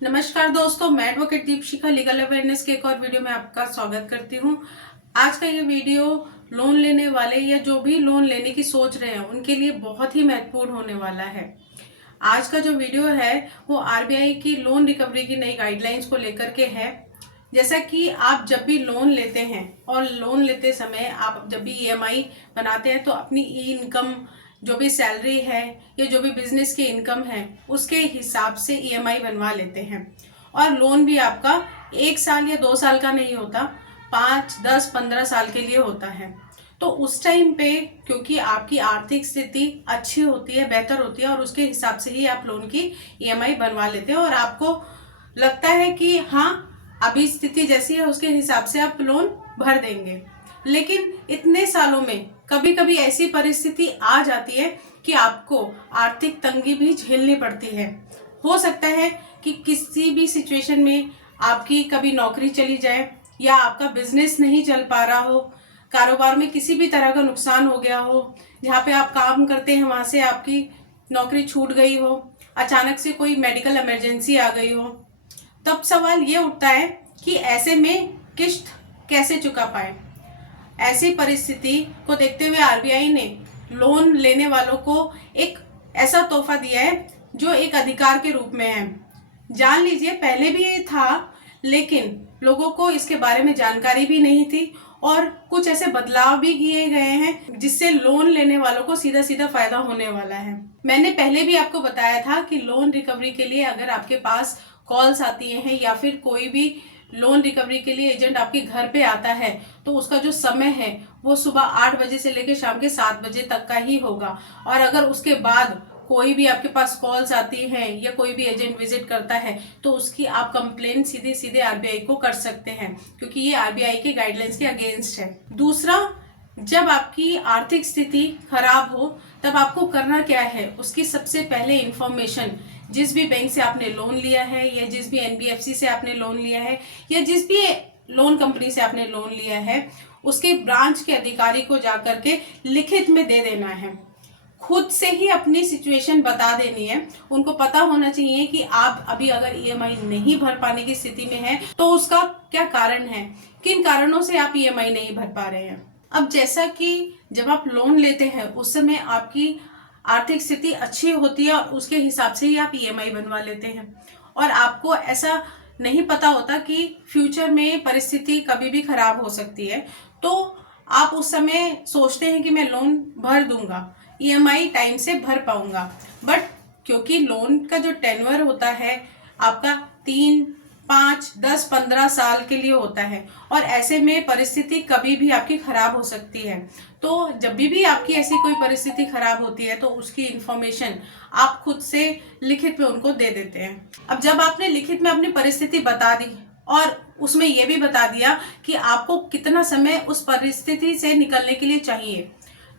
नमस्कार दोस्तों, मैं एडवोकेट दीपशिखा लीगल अवेयरनेस के एक और वीडियो में आपका स्वागत करती हूं। आज का ये वीडियो लोन लेने वाले या जो भी लोन लेने की सोच रहे हैं उनके लिए बहुत ही महत्वपूर्ण होने वाला है। आज का जो वीडियो है वो आरबीआई की लोन रिकवरी की नई गाइडलाइंस को लेकर के है। जैसा कि आप जब भी लोन लेते हैं और लोन लेते समय आप जब भी ईएमआई बनाते हैं तो अपनी इनकम जो भी सैलरी है या जो भी बिजनेस की इनकम है उसके हिसाब से ईएमआई बनवा लेते हैं। और लोन भी आपका 1 साल या 2 साल का नहीं होता, 5, 10, 15 साल के लिए होता है। तो उस टाइम पे क्योंकि आपकी आर्थिक स्थिति अच्छी होती है, बेहतर होती है और उसके हिसाब से ही आप लोन की ईएमआई बनवा लेते हैं और आपको लगता है कि हाँ अभी स्थिति जैसी है उसके हिसाब से आप लोन भर देंगे। लेकिन इतने सालों में कभी कभी ऐसी परिस्थिति आ जाती है कि आपको आर्थिक तंगी भी झेलनी पड़ती है। हो सकता है कि किसी भी सिचुएशन में आपकी कभी नौकरी चली जाए या आपका बिजनेस नहीं चल पा रहा हो, कारोबार में किसी भी तरह का नुकसान हो गया हो, जहाँ पे आप काम करते हैं वहाँ से आपकी नौकरी छूट गई हो, अचानक से कोई मेडिकल इमरजेंसी आ गई हो। तब सवाल ये उठता है कि ऐसे में किस्त कैसे चुका पाए। ऐसी परिस्थिति को देखते हुए आरबीआई ने लोन लेने वालों को एक ऐसा तोहफा दिया है जो एक अधिकार के रूप में है। जान लीजिए पहले भी ये था लेकिन लोगों को इसके बारे में जानकारी भी नहीं थी और कुछ ऐसे बदलाव भी किए गए हैं जिससे लोन लेने वालों को सीधा सीधा फायदा होने वाला है। मैंने पहले भी आपको बताया था कि लोन रिकवरी के लिए अगर आपके पास कॉल्स आती हैं या फिर कोई भी लोन रिकवरी के लिए एजेंट आपके घर पे आता है तो उसका जो समय है वो सुबह 8 बजे से लेकर शाम के 7 बजे तक का ही होगा। और अगर उसके बाद कोई भी आपके पास कॉल्स आती हैं या कोई भी एजेंट विजिट करता है तो उसकी आप कंप्लेन सीधे सीधे आरबीआई को कर सकते हैं क्योंकि ये आरबीआई के गाइडलाइंस के अगेंस्ट है। दूसरा, जब आपकी आर्थिक स्थिति खराब हो तब आपको करना क्या है, उसकी सबसे पहले इंफॉर्मेशन जिस भी बैंक से आपने लोन लिया है या जिस भी एनबीएफसी से आपने लोन लिया है या जिस भी लोन कंपनी से आपने लोन लिया है उसके ब्रांच के अधिकारी को जाकर के लिखित में दे देना है। खुद से ही अपनी सिचुएशन बता देनी है। उनको पता होना चाहिए कि आप अभी अगर ईएमआई नहीं भर पाने की स्थिति में है तो उसका क्या कारण है, किन कारणों से आप ईएमआई नहीं भर पा रहे हैं। अब जैसा कि जब आप लोन लेते हैं उस समय आपकी आर्थिक स्थिति अच्छी होती है और उसके हिसाब से ही आप ईएमआई बनवा लेते हैं और आपको ऐसा नहीं पता होता कि फ्यूचर में परिस्थिति कभी भी खराब हो सकती है। तो आप उस समय सोचते हैं कि मैं लोन भर दूंगा, ईएमआई टाइम से भर पाऊंगा। बट क्योंकि लोन का जो टेन्योर होता है आपका 3, 5, 10, 15 साल के लिए होता है और ऐसे में परिस्थिति कभी भी आपकी खराब हो सकती है। तो जब भी आपकी ऐसी कोई परिस्थिति खराब होती है तो उसकी इंफॉर्मेशन आप खुद से लिखित में उनको दे देते हैं। अब जब आपने लिखित में अपनी परिस्थिति बता दी और उसमें यह भी बता दिया कि आपको कितना समय उस परिस्थिति से निकलने के लिए चाहिए,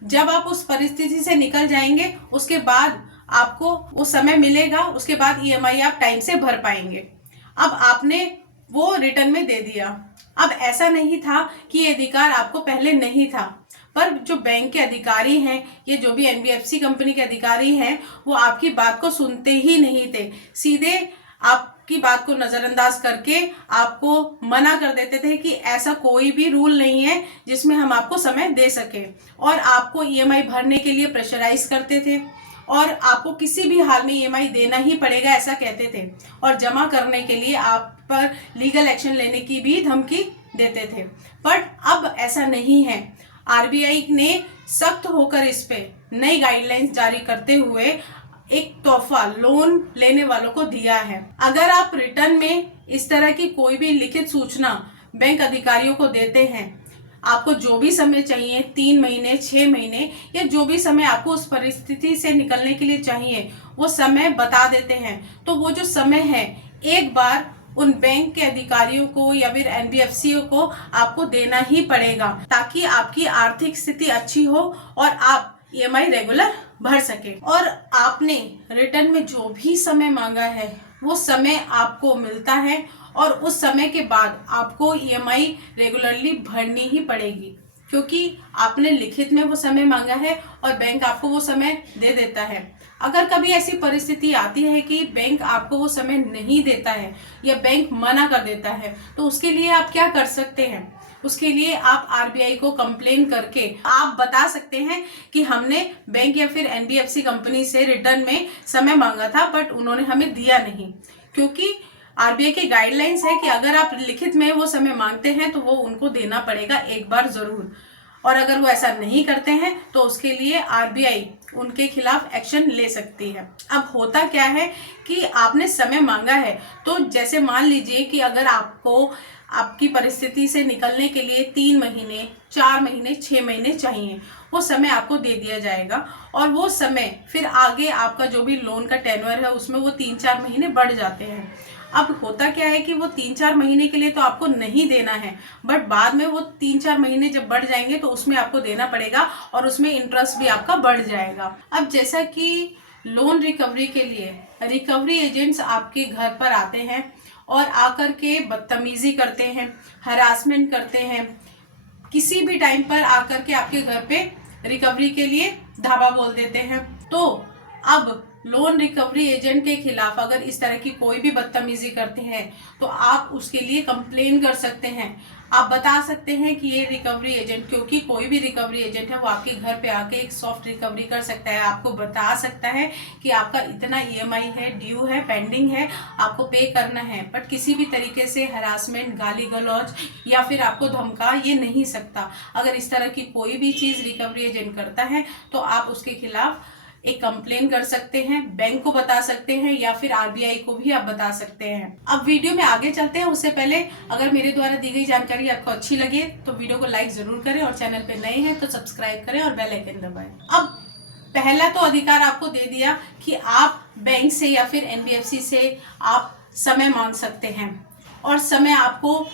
जब आप उस परिस्थिति से निकल जाएंगे उसके बाद आपको वो समय मिलेगा, उसके बाद ईएमआई आप टाइम से भर पाएंगे। अब आपने वो रिटर्न में दे दिया। अब ऐसा नहीं था कि ये अधिकार आपको पहले नहीं था, पर जो बैंक के अधिकारी हैं, ये जो भी एनबीएफसी कंपनी के अधिकारी हैं, वो आपकी बात को सुनते ही नहीं थे। सीधे आपकी बात को नजरअंदाज करके आपको मना कर देते थे कि ऐसा कोई भी रूल नहीं है जिसमें हम आपको समय दे सके और आपको ईएमआई भरने के लिए प्रेशराइज करते थे और आपको किसी भी हाल में ईएमआई देना ही पड़ेगा ऐसा कहते थे और जमा करने के लिए आप पर लीगल एक्शन लेने की भी धमकी देते थे। बट अब ऐसा नहीं है। आरबीआई ने सख्त होकर इस पे नई गाइडलाइंस जारी करते हुए एक तोहफा लोन लेने वालों को दिया है। अगर आप रिटर्न में इस तरह की कोई भी लिखित सूचना बैंक अधिकारियों को देते हैं, आपको जो भी समय चाहिए 3 महीने, 6 महीने या जो भी समय आपको उस परिस्थिति से निकलने के लिए चाहिए वो समय बता देते हैं, तो वो जो समय है एक बार उन बैंक के अधिकारियों को या फिर एनबीएफसी को आपको देना ही पड़ेगा ताकि आपकी आर्थिक स्थिति अच्छी हो और आप ईएमआई रेगुलर भर सके। और आपने रिटर्न में जो भी समय मांगा है वो समय आपको मिलता है और उस समय के बाद आपको ईएमआई रेगुलरली भरनी ही पड़ेगी क्योंकि आपने लिखित में वो समय मांगा है और बैंक आपको वो समय दे देता है। अगर कभी ऐसी परिस्थिति आती है कि बैंक आपको वो समय नहीं देता है या बैंक मना कर देता है, तो उसके लिए आप क्या कर सकते हैं? उसके लिए आप आरबीआई को कंप्लेन करके आप बता सकते हैं कि हमने बैंक या फिर एनबीएफसी कंपनी से रिटर्न में समय मांगा था, बट उन्होंने हमें दिया नहीं। क्योंकि आरबीआई की गाइडलाइंस है कि अगर आप लिखित में वो समय मांगते हैं तो वो उनको देना पड़ेगा एक बार जरूर, और अगर वो ऐसा नहीं करते हैं तो उसके लिए आरबीआई उनके खिलाफ एक्शन ले सकती है। अब होता क्या है कि आपने समय मांगा है, तो जैसे मान लीजिए कि अगर आपको आपकी परिस्थिति से निकलने के लिए 3 महीने, 4 महीने, 6 महीने चाहिए, वो समय आपको दे दिया जाएगा और वो समय फिर आगे आपका जो भी लोन का टेन्योर है उसमें वो 3-4 महीने बढ़ जाते हैं। अब होता क्या है कि वो 3-4 महीने के लिए तो आपको नहीं देना है, बट बाद में वो 3-4 महीने जब बढ़ जाएंगे तो उसमें आपको देना पड़ेगा और उसमें इंटरेस्ट भी आपका बढ़ जाएगा। अब जैसा कि लोन रिकवरी के लिए रिकवरी एजेंट्स आपके घर पर आते हैं और आकर के बदतमीजी करते हैं, हरासमेंट करते हैं, किसी भी टाइम पर आकर के आपके घर पे रिकवरी के लिए धावा बोल देते हैं, तो अब लोन रिकवरी एजेंट के खिलाफ अगर इस तरह की कोई भी बदतमीजी करते हैं तो आप उसके लिए कंप्लेन कर सकते हैं। आप बता सकते हैं कि ये रिकवरी एजेंट, क्योंकि कोई भी रिकवरी एजेंट है वो आपके घर पे आके एक सॉफ्ट रिकवरी कर सकता है, आपको बता सकता है कि आपका इतना ईएमआई है, ड्यू है, पेंडिंग है, आपको पे करना है, बट किसी भी तरीके से हरासमेंट, गाली गलौज या फिर आपको धमका ये नहीं सकता। अगर इस तरह की कोई भी चीज रिकवरी एजेंट करता है तो आप उसके खिलाफ एक कंप्लेन कर सकते हैं, बैंक को बता सकते हैं या फिर आरबीआई को भी आप बता सकते हैं। अब वीडियो में आगे चलते हैं, उससे पहले अगर मेरे द्वारा दी गई जानकारी आपको अच्छी लगे तो वीडियो को लाइक जरूर करें और चैनल पे नए हैं तो सब्सक्राइब करें और बेल आइकन दबाएं। अब पहला तो अधिकार आपको दे दिया कि आप बैंक से या फिर एनबीएफसी से आप समय मांग सकते हैं और समय आपको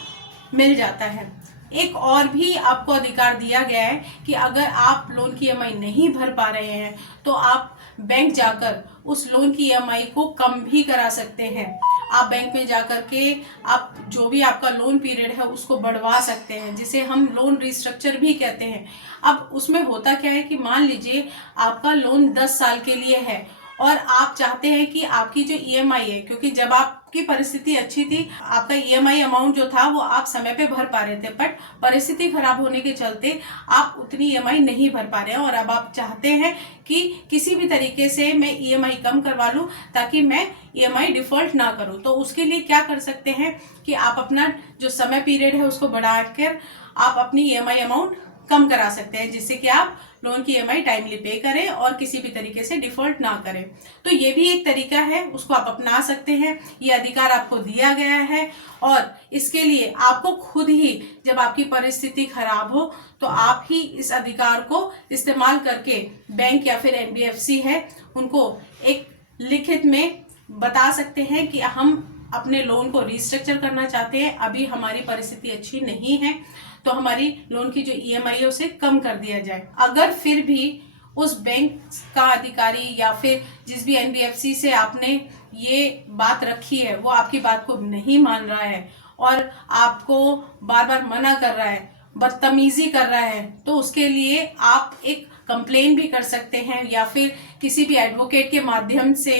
मिल जाता है। एक और भी आपको अधिकार दिया गया है कि अगर आप लोन की ईएमआई नहीं भर पा रहे हैं तो आप बैंक जाकर उस लोन की ईएमआई को कम भी करा सकते हैं। आप बैंक में जाकर के आप जो भी आपका लोन पीरियड है उसको बढ़वा सकते हैं, जिसे हम लोन रिस्ट्रक्चर भी कहते हैं। अब उसमें होता क्या है कि मान लीजिए आपका लोन 10 साल के लिए है और आप चाहते हैं कि आपकी जो ईएमआई है, क्योंकि जब आपकी परिस्थिति अच्छी थी आपका ईएमआई अमाउंट जो था वो आप समय पे भर पा रहे थे, बट परिस्थिति खराब होने के चलते आप उतनी ईएमआई नहीं भर पा रहे हैं और अब आप चाहते हैं कि किसी भी तरीके से मैं ईएमआई कम करवा लूं ताकि मैं ईएमआई डिफॉल्ट ना करूं। तो उसके लिए क्या कर सकते हैं कि आप अपना जो समय पीरियड है उसको बढ़ाकर आप अपनी ईएमआई अमाउंट कम करा सकते हैं, जिससे कि आप लोन की ईएमआई टाइमली पे करें और किसी भी तरीके से डिफॉल्ट ना करें। तो ये भी एक तरीका है, उसको आप अपना सकते हैं। ये अधिकार आपको दिया गया है और इसके लिए आपको खुद ही जब आपकी परिस्थिति खराब हो तो आप ही इस अधिकार को इस्तेमाल करके बैंक या फिर एनबीएफसी है उनको एक लिखित में बता सकते हैं कि हम अपने लोन को रिस्ट्रक्चर करना चाहते हैं, अभी हमारी परिस्थिति अच्छी नहीं है तो हमारी लोन की जो ईएमआई है उसे कम कर दिया जाए। अगर फिर भी उस बैंक का अधिकारी या फिर जिस भी एनबीएफसी से आपने ये बात रखी है वो आपकी बात को नहीं मान रहा है और आपको बार बार मना कर रहा है, बदतमीजी कर रहा है, तो उसके लिए आप एक कंप्लेन भी कर सकते हैं या फिर किसी भी एडवोकेट के माध्यम से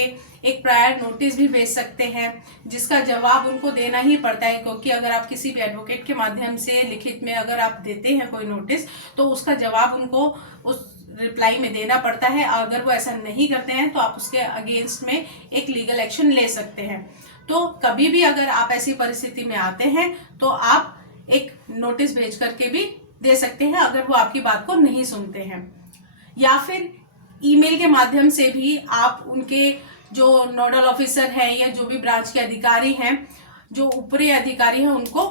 एक प्रायर नोटिस भी भेज सकते हैं, जिसका जवाब उनको देना ही पड़ता है। क्योंकि अगर आप किसी भी एडवोकेट के माध्यम से लिखित में अगर आप देते हैं कोई नोटिस तो उसका जवाब उनको उस रिप्लाई में देना पड़ता है। अगर वो ऐसा नहीं करते हैं तो आप उसके अगेंस्ट में एक लीगल एक्शन ले सकते हैं। तो कभी भी अगर आप ऐसी परिस्थिति में आते हैं तो आप एक नोटिस भेज करके भी दे सकते हैं अगर वो आपकी बात को नहीं सुनते हैं, या फिर ईमेल के माध्यम से भी आप उनके जो नोडल ऑफिसर हैं या जो भी ब्रांच के अधिकारी हैं, जो ऊपरी अधिकारी हैं, उनको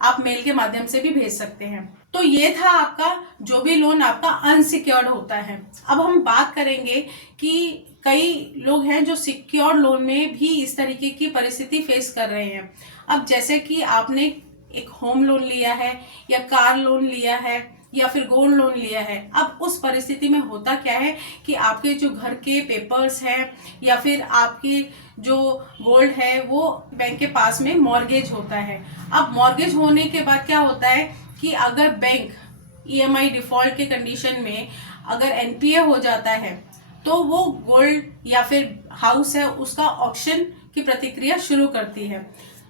आप मेल के माध्यम से भी भेज सकते हैं। तो ये था आपका जो भी लोन आपका अनसिक्योर्ड होता है। अब हम बात करेंगे कि कई लोग हैं जो सिक्योर्ड लोन में भी इस तरीके की परिस्थिति फेस कर रहे हैं। अब जैसे कि आपने एक होम लोन लिया है या कार लोन लिया है या फिर गोल्ड लोन लिया है, अब उस परिस्थिति में होता क्या है कि आपके जो घर के पेपर्स हैं या फिर आपकी जो गोल्ड है वो बैंक के पास में मॉर्गेज होता है। अब मॉर्गेज होने के बाद क्या होता है कि अगर बैंक ईएमआई डिफॉल्ट के कंडीशन में अगर एनपीए हो जाता है तो वो गोल्ड या फिर हाउस है उसका ऑक्शन की प्रतिक्रिया शुरू करती है।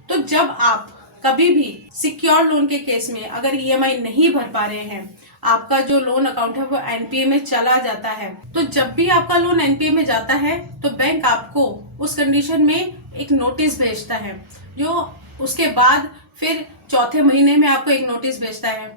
तो जब आप कभी भी सिक्योर लोन के केस में अगर ईएमआई नहीं भर पा रहे हैं, आपका जो लोन अकाउंट है वो एनपीए में चला जाता है, तो जब भी आपका लोन एनपीए में जाता है तो बैंक आपको उस कंडीशन में एक नोटिस भेजता है, जो उसके बाद फिर चौथे महीने में आपको एक नोटिस भेजता है।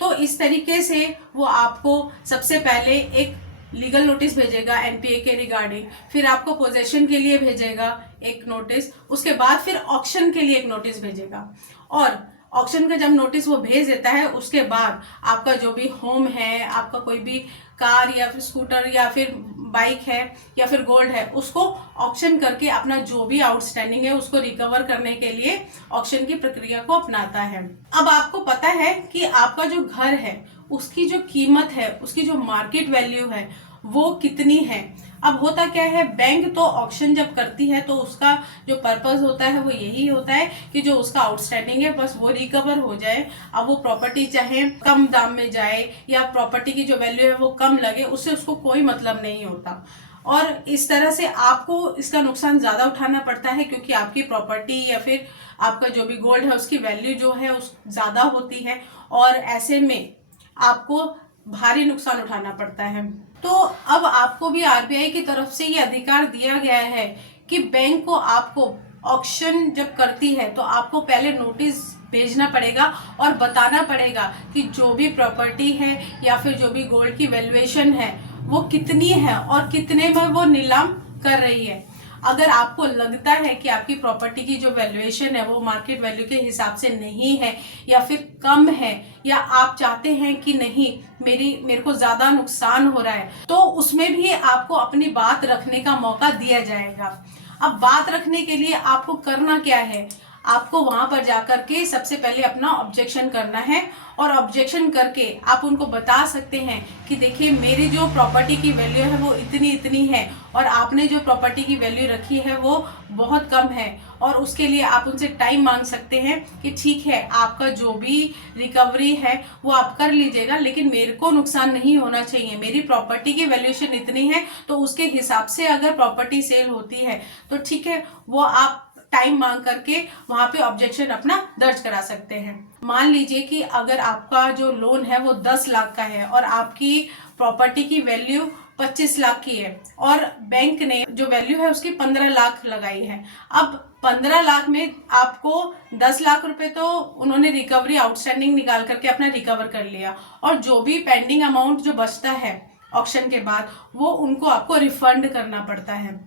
तो इस तरीके से वो आपको सबसे पहले एक लीगल नोटिस भेजेगा एनपीए के रिगार्डिंग, फिर आपको पोजेशन के लिए भेजेगा एक नोटिस, उसके बाद फिर ऑक्शन के लिए एक नोटिस भेजेगा। और ऑक्शन का जब नोटिस वो भेज देता है उसके बाद आपका जो भी होम है, आपका कोई भी कार या फिर स्कूटर या फिर बाइक है या फिर गोल्ड है, उसको ऑक्शन करके अपना जो भी आउटस्टैंडिंग है उसको रिकवर करने के लिए ऑक्शन की प्रक्रिया को अपनाता है। अब आपको पता है कि आपका जो घर है उसकी जो कीमत है, उसकी जो मार्केट वैल्यू है वो कितनी है। अब होता क्या है, बैंक तो ऑक्शन जब करती है तो उसका जो पर्पस होता है वो यही होता है कि जो उसका आउटस्टैंडिंग है बस वो रिकवर हो जाए। अब वो प्रॉपर्टी चाहे कम दाम में जाए या प्रॉपर्टी की जो वैल्यू है वो कम लगे, उससे उसको कोई मतलब नहीं होता। और इस तरह से आपको इसका नुकसान ज्यादा उठाना पड़ता है क्योंकि आपकी प्रॉपर्टी या फिर आपका जो भी गोल्ड है उसकी वैल्यू जो है उस ज्यादा होती है, और ऐसे में आपको भारी नुकसान उठाना पड़ता है। तो अब आपको भी आरबीआई की तरफ से ये अधिकार दिया गया है कि बैंक को आपको ऑक्शन जब करती है तो आपको पहले नोटिस भेजना पड़ेगा और बताना पड़ेगा कि जो भी प्रॉपर्टी है या फिर जो भी गोल्ड की वैल्यूएशन है वो कितनी है और कितने में वो नीलाम कर रही है। अगर आपको लगता है कि आपकी प्रॉपर्टी की जो वैल्यूएशन है वो मार्केट वैल्यू के हिसाब से नहीं है या फिर कम है, या आप चाहते हैं कि नहीं मेरे को ज्यादा नुकसान हो रहा है, तो उसमें भी आपको अपनी बात रखने का मौका दिया जाएगा। अब बात रखने के लिए आपको करना क्या है, आपको वहां पर जाकर के सबसे पहले अपना ऑब्जेक्शन करना है, और ऑब्जेक्शन करके आप उनको बता सकते हैं कि देखिए मेरी जो प्रॉपर्टी की वैल्यू है वो इतनी इतनी है और आपने जो प्रॉपर्टी की वैल्यू रखी है वो बहुत कम है। और उसके लिए आप उनसे टाइम मांग सकते हैं कि ठीक है आपका जो भी रिकवरी है वो आप कर लीजिएगा, लेकिन मेरे को नुकसान नहीं होना चाहिए। मेरी प्रॉपर्टी की वैल्यूएशन इतनी है तो उसके हिसाब से अगर प्रॉपर्टी सेल होती है तो ठीक है, वो आप टाइम मांग करके वहां पे ऑब्जेक्शन अपना दर्ज करा सकते हैं। मान लीजिए कि अगर आपका जो लोन है वो 10 लाख का है और आपकी प्रॉपर्टी की वैल्यू 25 लाख की है और बैंक ने जो वैल्यू है उसकी 15 लाख लगाई है। अब 15 लाख में आपको 10 लाख रुपए तो उन्होंने रिकवरी आउटस्टैंडिंग निकाल करके अपना रिकवर कर लिया, और जो भी पेंडिंग अमाउंट जो बचता है ऑक्शन के बाद वो उनको आपको रिफंड करना पड़ता है।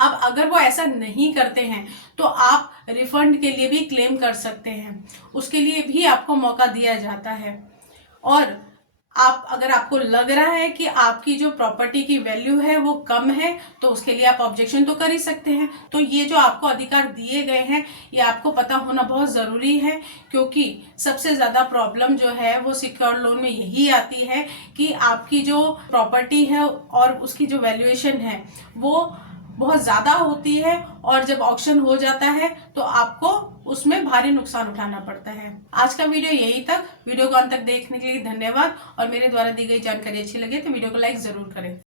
अब अगर वो ऐसा नहीं करते हैं तो आप रिफंड के लिए भी क्लेम कर सकते हैं, उसके लिए भी आपको मौका दिया जाता है। और आप अगर आपको लग रहा है कि आपकी जो प्रॉपर्टी की वैल्यू है वो कम है तो उसके लिए आप ऑब्जेक्शन तो कर ही सकते हैं। तो ये जो आपको अधिकार दिए गए हैं ये आपको पता होना बहुत ज़रूरी है, क्योंकि सबसे ज़्यादा प्रॉब्लम जो है वो सिक्योर लोन में यही आती है कि आपकी जो प्रॉपर्टी है और उसकी जो वैल्यूएशन है वो बहुत ज़्यादा होती है, और जब ऑक्शन हो जाता है तो आपको उसमें भारी नुकसान उठाना पड़ता है। आज का वीडियो यहीं तक। वीडियो को अंत तक देखने के लिए धन्यवाद, और मेरे द्वारा दी गई जानकारी अच्छी लगे तो वीडियो को लाइक ज़रूर करें।